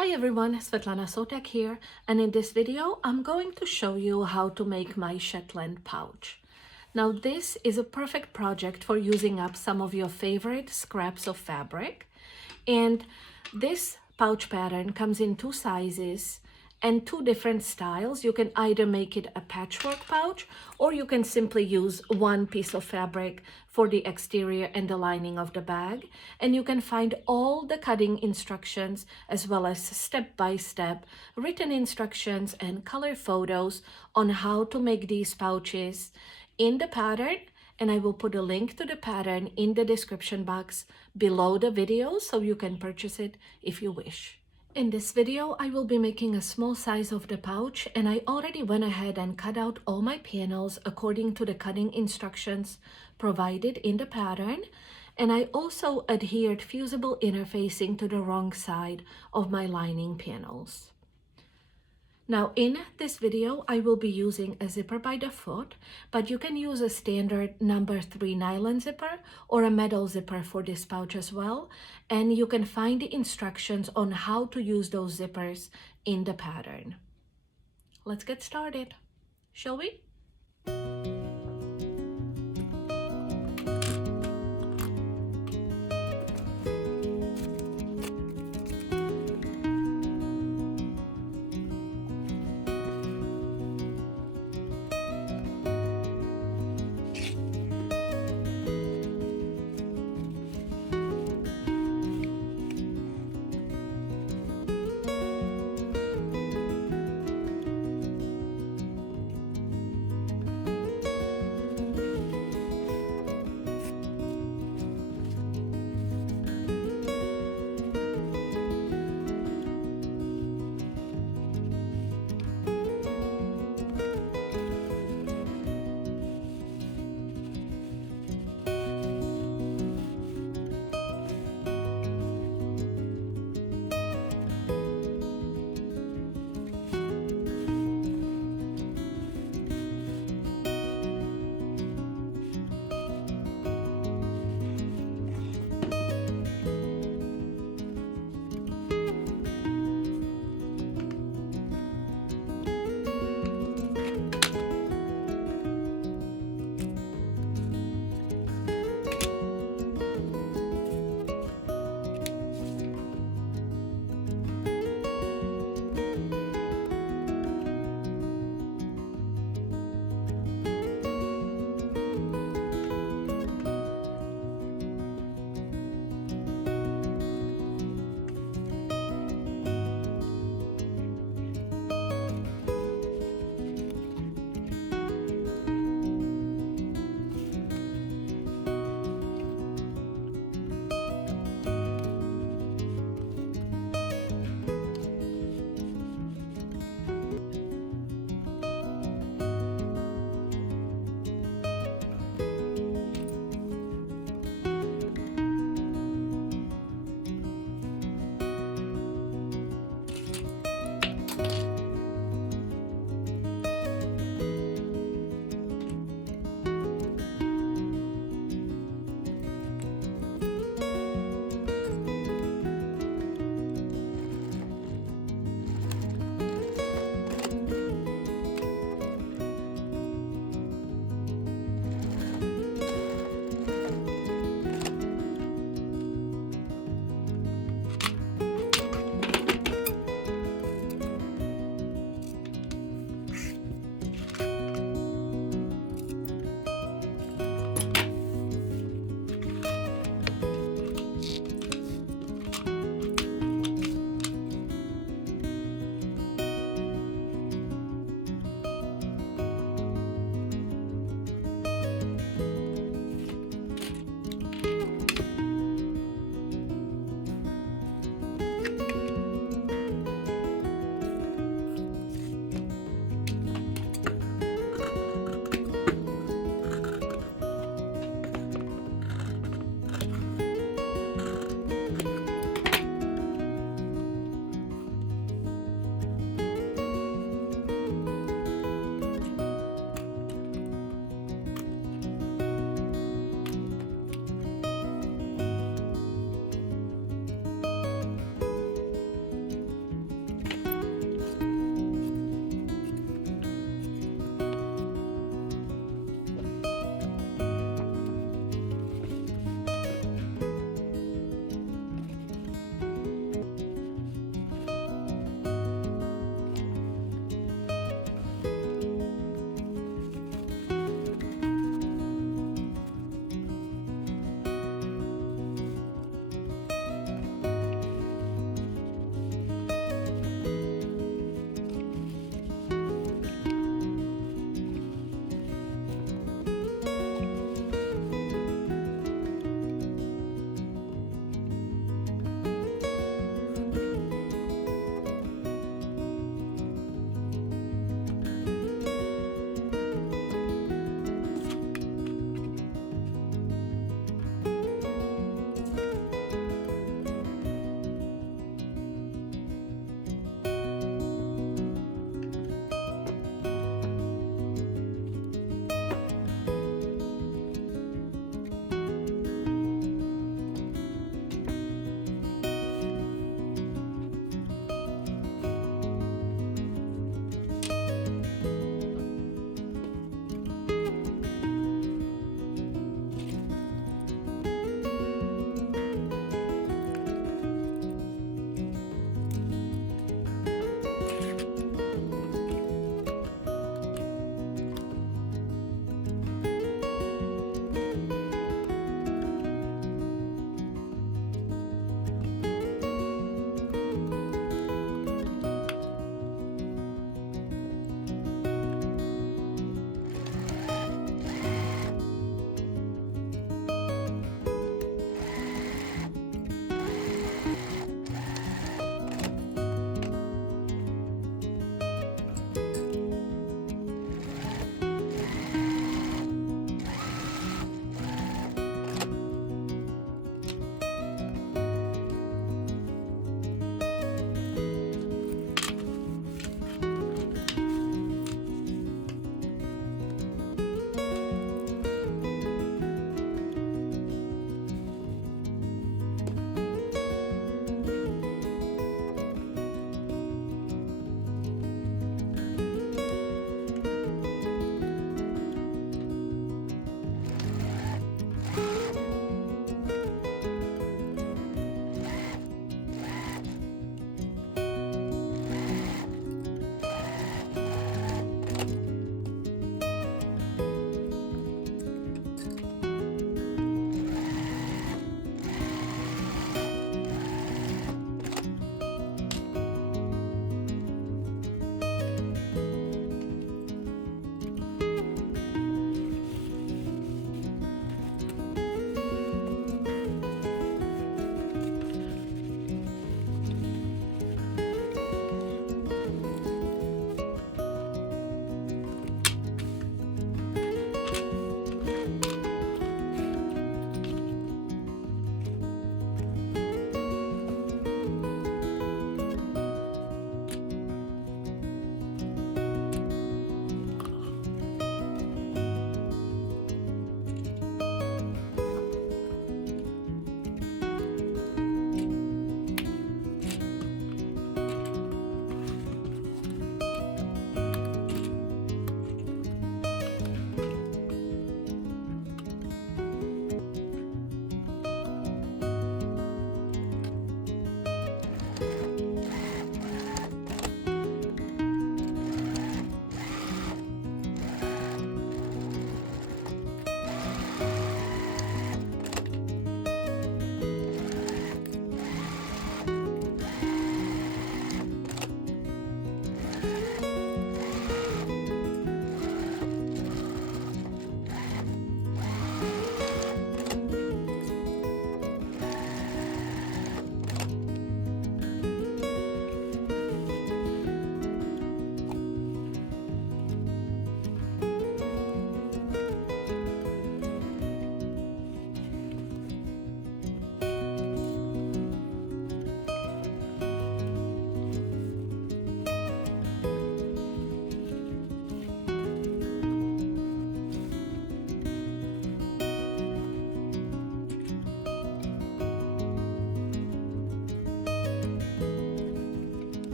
Hi everyone, Svetlana Sotek here, and in this video I'm going to show you how to make my Shetland pouch. Now this is a perfect project for using up some of your favorite scraps of fabric, and this pouch pattern comes in two sizes and two different styles. You can either make it a patchwork pouch or you can simply use one piece of fabric for the exterior and the lining of the bag. And you can find all the cutting instructions as well as step-by-step written instructions and color photos on how to make these pouches in the pattern. And I will put a link to the pattern in the description box below the video so you can purchase it if you wish. In this video, I will be making a small size of the pouch, and I already went ahead and cut out all my panels according to the cutting instructions provided in the pattern. And I also adhered fusible interfacing to the wrong side of my lining panels. Now in this video, I will be using a zipper by the foot, but you can use a standard number 3 nylon zipper or a metal zipper for this pouch as well. And you can find the instructions on how to use those zippers in the pattern. Let's get started, shall we?